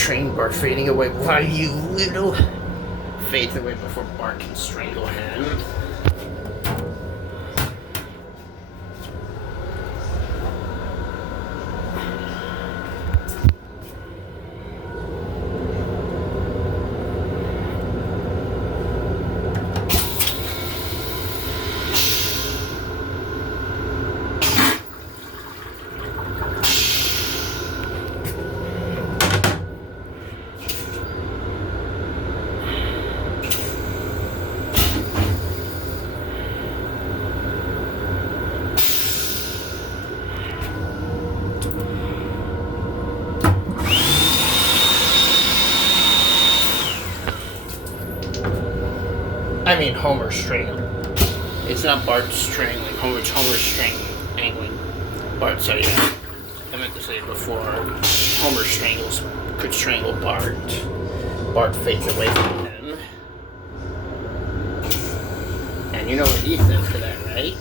train Bart fading away. Why, you little... Fades away before Bart can strangle him. I mean, Homer's strangling. It's not Bart strangling. Homer's strangling Bart. So yeah, I meant to say before Homer could strangle Bart. Bart fades away from him. And you know what he says to that, right?